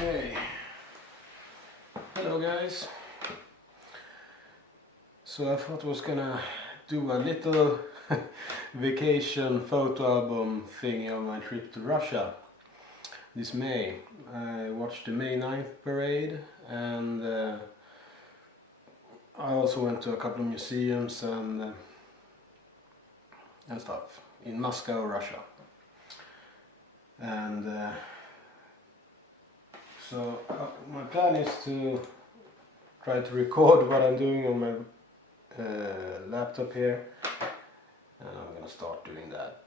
Okay, hello guys. So I thought I was gonna do a little vacation photo album thingy of my trip to Russia this May. I watched the May 9th parade, and I also went to a couple of museums and stuff in Moscow, Russia. And so my plan is to try to record what I'm doing on my laptop here, and I'm gonna start doing that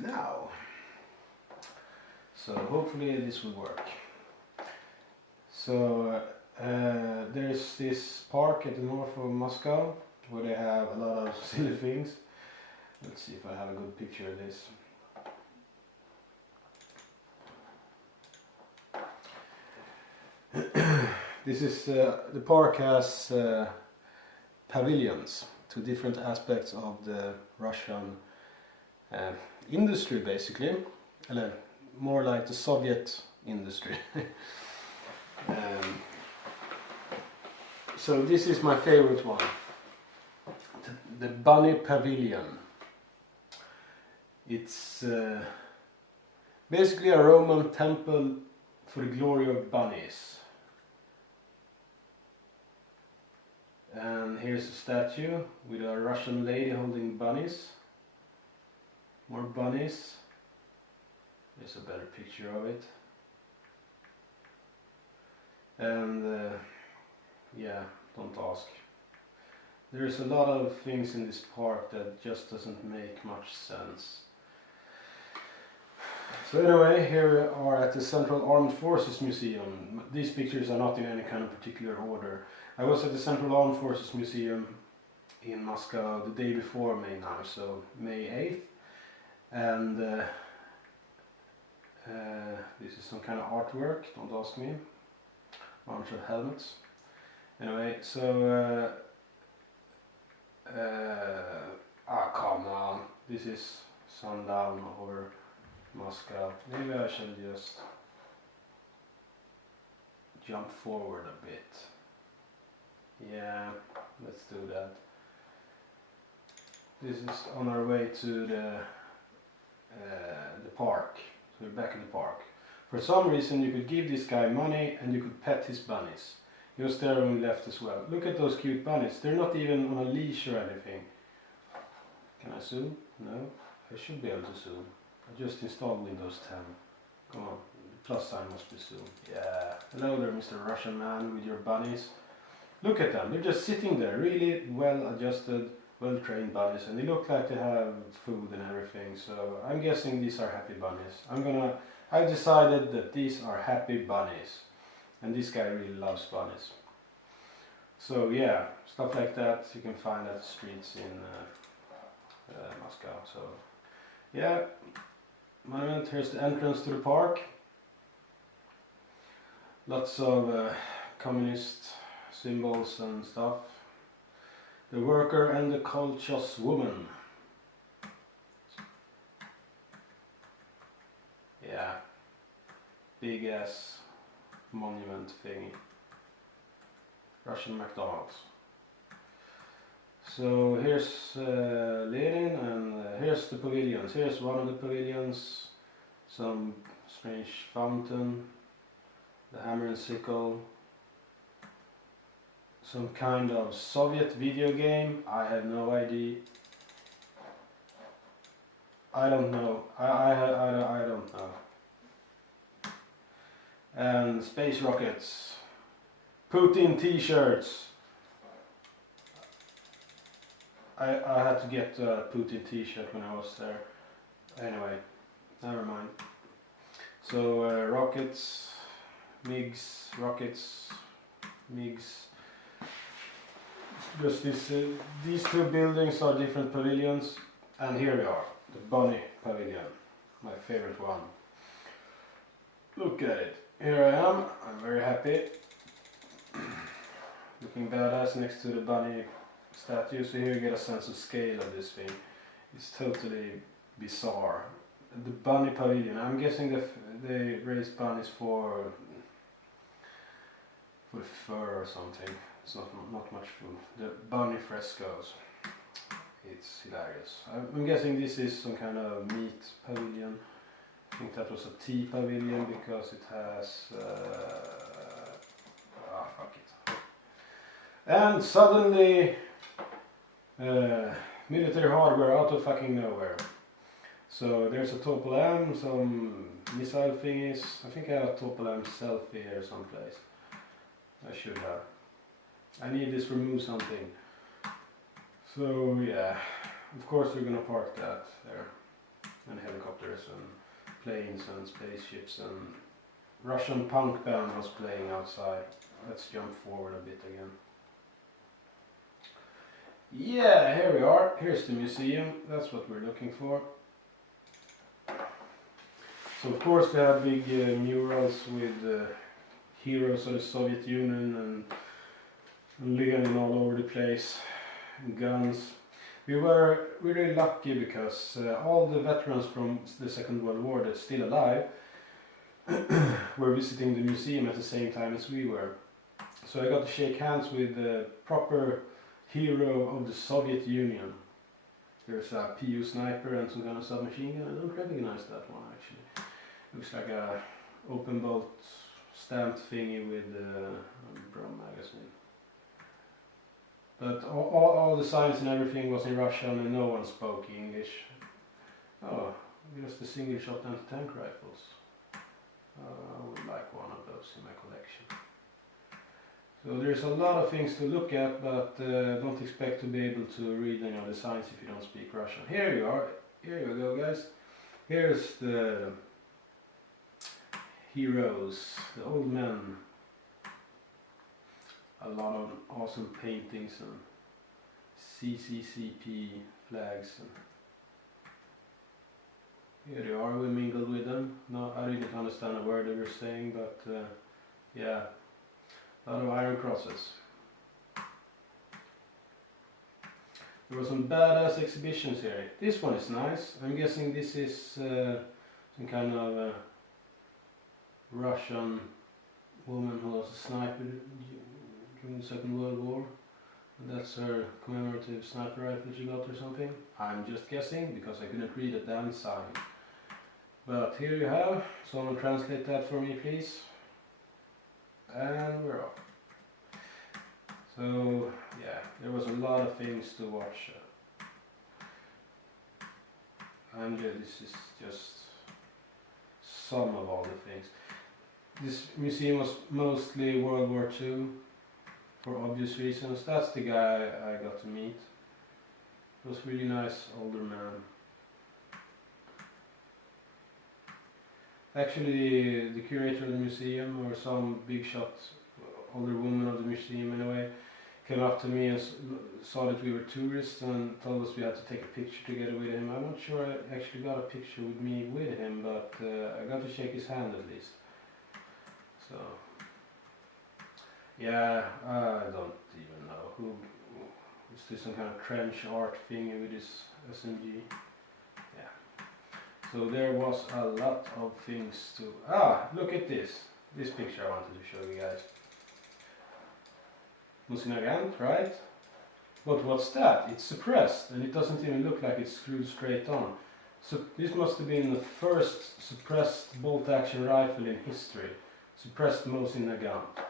now. So hopefully this will work. So there's this park at the north of Moscow where they have a lot of silly things. Let's see if I have a good picture of this. This is the park has pavilions to different aspects of the Russian industry, basically, more like the Soviet industry. So this is my favorite one, the Bunny Pavilion. It's basically a Roman temple for the glory of bunnies. And here's a statue with a Russian lady holding bunnies. More bunnies. There's a better picture of it. And yeah, don't ask. There's a lot of things in this park that just doesn't make much sense. So anyway, here we are at the Central Armed Forces Museum. These pictures are not in any kind of particular order. I was at the Central Armed Forces Museum in Moscow the day before May 9th, so May 8th. And this is some kind of artwork, don't ask me. Bunch of helmets. Anyway, so come on, this is sundown over Moscow. Maybe I should just jump forward a bit. Yeah, let's do that. This is on our way to the park. So we're back in the park. For some reason you could give this guy money and you could pet his bunnies. He was there when we left as well. Look at those cute bunnies. They're not even on a leash or anything. Can I zoom? No? I should be able to zoom. I just installed Windows 10. Come on, the plus sign must be zoomed. Yeah. Hello there, Mr. Russian man with your bunnies. Look at them. They're just sitting there, really well adjusted, well trained bunnies, and they look like they have food and everything. So I'm guessing these are happy bunnies. I've decided that these are happy bunnies, and this guy really loves bunnies. So yeah, stuff like that you can find at the streets in Moscow. So yeah, monument. Here's the entrance to the park. Lots of communist symbols and stuff. The worker and the Kolchos woman. Yeah, big ass monument thingy. Russian McDonald's. So here's Lenin, and here's the pavilions. Here's one of the pavilions. Some strange fountain. The hammer and sickle. Some kind of Soviet video game. I have no idea. I don't know. I don't know. And space rockets. Putin t-shirts. I had to get a Putin t-shirt when I was there. Anyway, never mind. So rockets, MiGs, rockets, MiGs. Just these two buildings are different pavilions, and here we are, the Bunny Pavilion, my favorite one. Look at it. Here I am. I'm very happy. Looking badass next to the bunny statue. So here you get a sense of scale of this thing. It's totally bizarre. the bunny pavilion. I'm guessing they raised bunnies for fur or something. It's not much food. The bunny frescoes. It's hilarious. I'm guessing this is some kind of meat pavilion. I think that was a tea pavilion because it has fuck it. And suddenly military hardware out of fucking nowhere. So there's a Topol M, some missile thingies. I think I have a Topol M selfie here someplace. I should have. I need this remove something. So yeah, of course we're gonna park that there. And helicopters and planes and spaceships and Russian punk band was playing outside. Let's jump forward a bit again. Yeah, here we are. Here's the museum. That's what we're looking for. So of course we have big murals with heroes of the Soviet Union and Lenin all over the place, and guns. We were really lucky because all the veterans from the Second World War that's still alive were visiting the museum at the same time as we were. So I got to shake hands with the proper hero of the Soviet Union. There's a PU sniper and some kind of submachine gun. I don't recognize that one actually. Looks like a open bolt stamped thingy with Brum magazine. But all the signs and everything was in Russian and no one spoke English. Oh, just the single shot anti-tank rifles. I would like one of those in my collection. So there's a lot of things to look at, but don't expect to be able to read any of the signs if you don't speak Russian. Here you are. Here you go, guys. Here's the heroes, the old men. A lot of awesome paintings and CCCP flags. And here they are, we mingled with them. No, I didn't understand a word they were saying, but yeah, a lot of iron crosses. There were some badass exhibitions here. This one is nice. I'm guessing this is some kind of Russian woman who was a sniper during the Second World War. And that's her commemorative sniper rifle she got or something. I'm just guessing because I couldn't read a damn sign. But here you have. Someone translate that for me, please. And we're off. So yeah, there was a lot of things to watch. And this is just some of all the things. This museum was mostly World War II, for obvious reasons. That's the guy I got to meet. It was really nice, older man. Actually, the curator of the museum, or some big shot older woman of the museum in a way, came up to me and saw that we were tourists and told us we had to take a picture together with him. I'm not sure I actually got a picture with me with him, but I got to shake his hand at least. So, yeah, I don't even know who. Is this some kind of trench art thing with this SMG? Yeah. So there was a lot of things to. Look at this. This picture I wanted to show you guys. Musinagant, right? But what's that? It's suppressed and it doesn't even look like it's screwed straight on. So this must have been the first suppressed bolt action rifle in history. Suppressed Mosin-Nagant.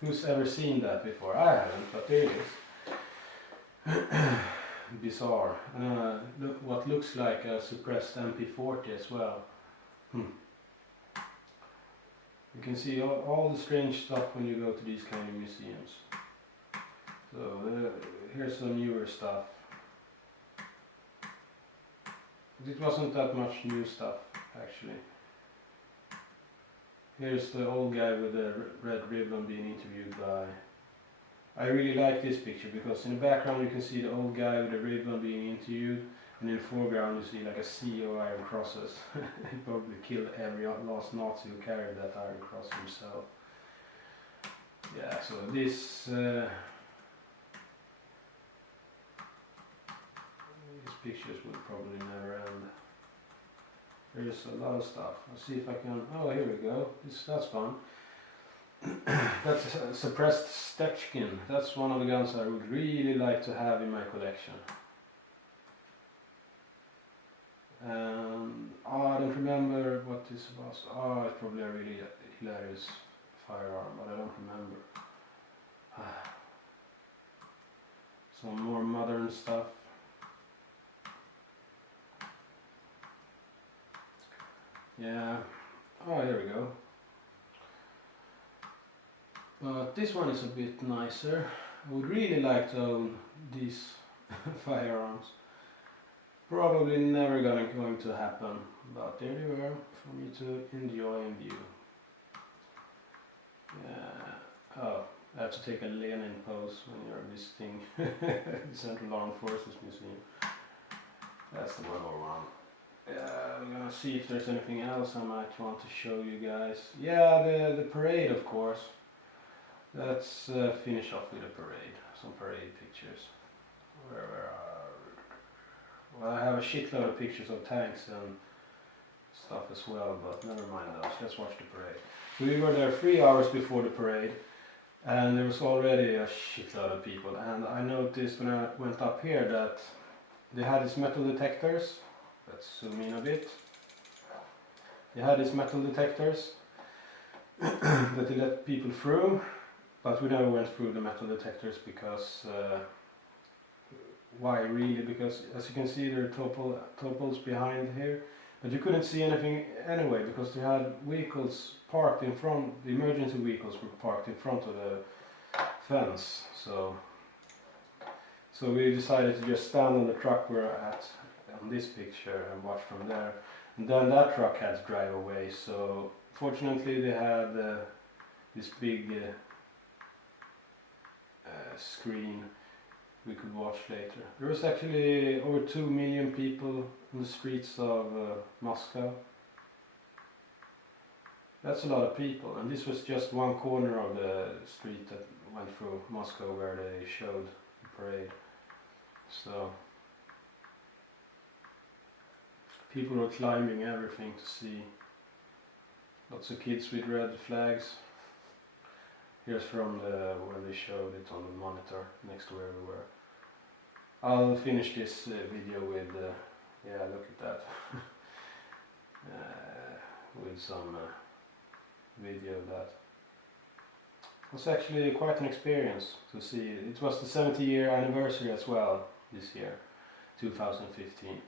Who's ever seen that before? I haven't, but there it is. Bizarre. Look what looks like a suppressed MP40 as well. You can see all the strange stuff when you go to these kind of museums. So here's some newer stuff. It wasn't that much new stuff actually. Here's the old guy with the red ribbon being interviewed by. I really like this picture because in the background you can see the old guy with the ribbon being interviewed, and in the foreground you see like a sea of iron crosses. He probably killed every last Nazi who carried that iron cross himself. Yeah, so this these pictures will probably never end. There's a lot of stuff. Let's see if I can. Oh, here we go. That's fun. That's a suppressed Stechkin. That's one of the guns I would really like to have in my collection. I don't remember what this was. Oh, it's probably a really hilarious firearm, but I don't remember. Some more modern stuff. Yeah. Oh, here we go. But this one is a bit nicer. I would really like to own these firearms. Probably never going to happen, but there they were for me to enjoy and view. Yeah. Oh, I have to take a Lenin pose when you're visiting the Central Armed Forces Museum. That's the number one. Yeah, I'm gonna see if there's anything else I might want to show you guys. Yeah, the parade, of course. Let's finish off with a parade. Some parade pictures. Well, I have a shitload of pictures of tanks and stuff as well, but never mind those. Let's watch the parade. We were there 3 hours before the parade, and there was already a shitload of people. And I noticed when I went up here that they had these metal detectors. Let's zoom in a bit. They had these metal detectors that they let people through, but we never went through the metal detectors because why really? Because as you can see, there are topos behind here, but you couldn't see anything anyway because they had vehicles parked in front. The emergency vehicles were parked in front of the fence. So we decided to just stand on the truck we're at on this picture and watch from there. And then that truck had to drive away. So fortunately, they had this big screen we could watch later. There was actually over 2 million people in the streets of Moscow. That's a lot of people, and this was just one corner of the street that went through Moscow where they showed the parade. So people were climbing everything to see. Lots of kids with red flags. Here's from where they showed it on the monitor next to where we were. I'll finish this video with, yeah, look at that, with some video of that. It was actually quite an experience to see. It was the 70-year anniversary as well this year, 2015.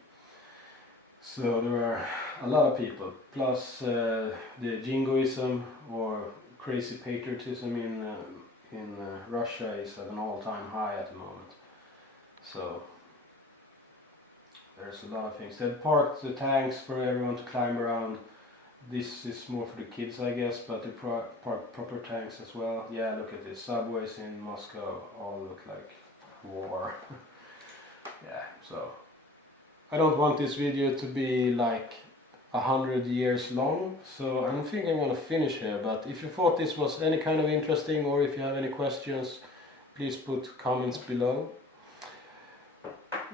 So there were a lot of people, plus the jingoism or crazy patriotism in Russia is at an all-time high at the moment. So there's a lot of things. They parked the tanks for everyone to climb around. This is more for the kids, I guess, but they parked proper tanks as well. Yeah, look at this. Subways in Moscow all look like war. Yeah, so I don't want this video to be like 100 years long, so I think I'm gonna finish here. But if you thought this was any kind of interesting, or if you have any questions, please put comments below.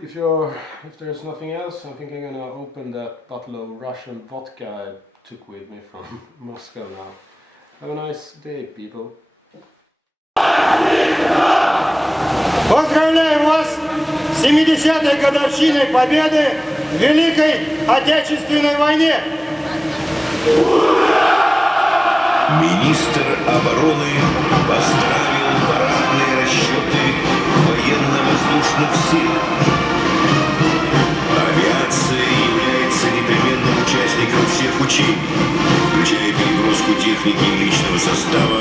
If there's nothing else, I think I'm gonna open that bottle of Russian vodka I took with me from Moscow now. Have a nice day, people. Поздравляем вас с 70-й годовщиной победы в Великой Отечественной войне! Министр обороны поздравил парадные расчеты военно-воздушных сил. Авиация является непременным участником всех учений, включая переброску техники и личного состава.